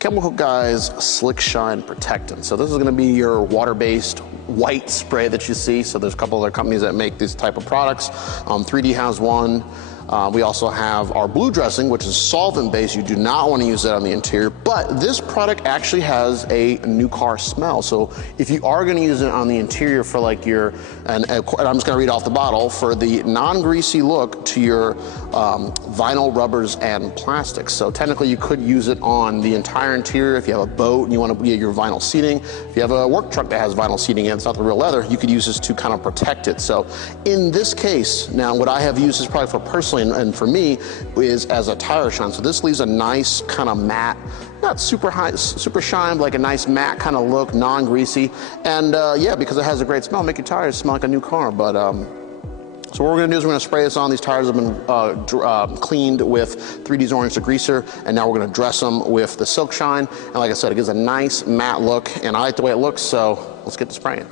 Chemical Guys Slick Shine Protectant. So this is going to be your water-based white spray that you see. So there's a couple other companies that make these type of products. 3D has one. We also have our blue dressing, which is solvent-based. You do not want to use that on the interior, but this product actually has a new car smell. So if you are going to use it on the interior for like your, and I'm just going to read off the bottle, for the non-greasy look to your vinyl rubbers and plastics. So technically you could use it on the entire interior. If you have a boat and you want to get your vinyl seating, if you have a work truck that has vinyl seating and it's not the real leather, you could use this to kind of protect it. So in this case, now what I have used is probably for personally and for me is as a tire shine. So this leaves a nice kind of matte, not super high, super shine, but like a nice matte kind of look, non-greasy. And yeah, because it has a great smell, make your tires smell like a new car. But so what we're gonna do is we're gonna spray this on. These tires have been cleaned with 3D's Orange Degreaser, and now we're gonna dress them with the Silk Shine. And like I said, it gives a nice matte look, and I like the way it looks, so let's get to spraying.